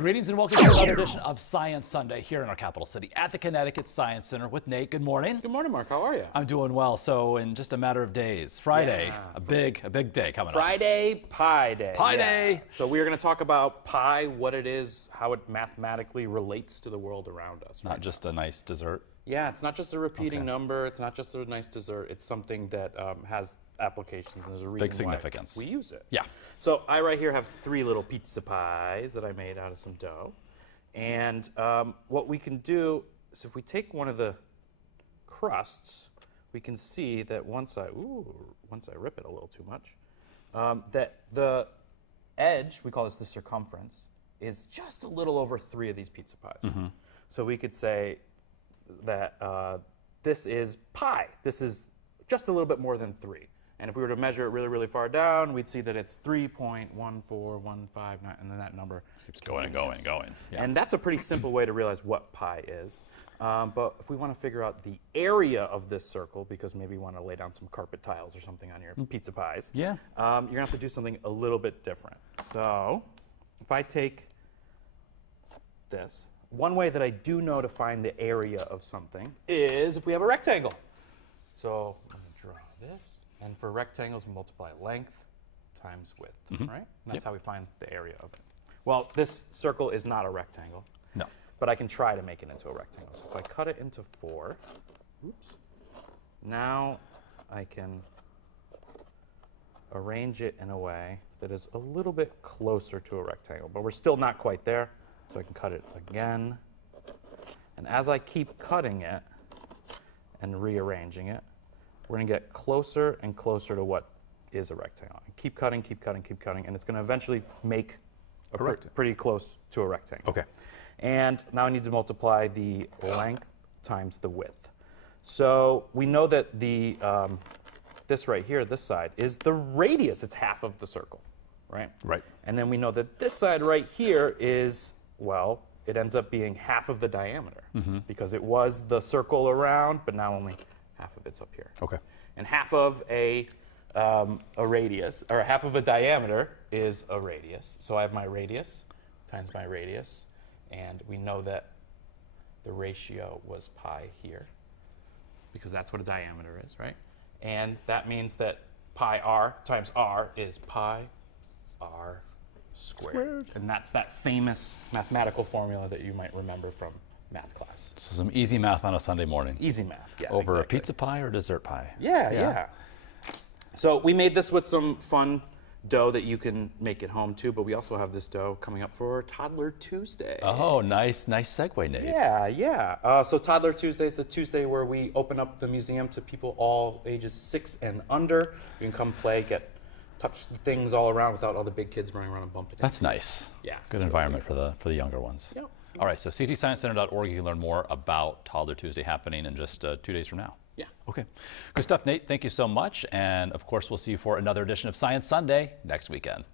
Greetings and welcome to another edition of Science Sunday here in our capital city at the Connecticut Science Center with Nate. Good morning. Good morning, Mark. How are you? I'm doing well. So in just a matter of days, Friday, a big day coming up. Friday, Pi Day. Pi Day. So we are going to talk about pi, what it is, how it mathematically relates to the world around us. Not just a nice dessert. Yeah, it's not just a repeating number. It's not just a nice dessert. It's something that has applications, and there's a reason Big significance. why we use it. Yeah. So I right here have 3 little pizza pies that I made out of some dough. And what we can do is if we take one of the crusts, we can see that once I rip it a little too much, that the edge, we call this the circumference, is just a little over 3 of these pizza pies. Mm-hmm. So we could say that this is pi. This is just a little bit more than 3. And if we were to measure it really, really far down, we'd see that it's 3.14159, and then that number keeps going and going and going. Yeah. And that's a pretty simple way to realize what pi is. But if we want to figure out the area of this circle, because maybe you want to lay down some carpet tiles or something on your pizza pies, yeah. You're going to have to do something a little bit different. So if I take this, one way that I do know to find the area of something is if we have a rectangle. So I'm going to draw this. And for rectangles, we multiply length times width, right? And that's how we find the area of it. Well, this circle is not a rectangle. No. But I can try to make it into a rectangle. So if I cut it into 4, now I can arrange it in a way that is a little bit closer to a rectangle. But we're still not quite there. So I can cut it again. And as I keep cutting it and rearranging it, we're going to get closer and closer to what is a rectangle. Keep cutting, keep cutting, keep cutting, and it's going to eventually make pretty close to a rectangle. Okay. And now I need to multiply the length times the width. So we know that the this right here, this side, is the radius. It's half of the circle, right? Right. And then we know that this side right here is, well, it ends up being half of the diameter because it was the circle around, but now only half of it's up here. Okay. And half of a radius, or half of a diameter is a radius. So I have my radius times my radius, and we know that the ratio was pi here, because that's what a diameter is, right? And that means that pi r times r is pi r squared. And that's that famous mathematical formula that you might remember from math class. So some easy math on a Sunday morning. Easy math, yeah. Over exactly. a pizza pie or dessert pie? Yeah. So we made this with some fun dough that you can make at home too, but we also have this dough coming up for Toddler Tuesday. Oh, nice segue, Nate. Yeah. So Toddler Tuesday is a Tuesday where we open up the museum to people all ages 6 and under. You can come play, touch the things all around without all the big kids running around and bumping into. That's nice. Yeah. Good environment for the younger ones. Yep. All right, so ctsciencecenter.org, you can learn more about Toddler Tuesday happening in just 2 days from now. Yeah. Okay. Good stuff, Nate. Thank you so much. And of course, we'll see you for another edition of Science Sunday next weekend.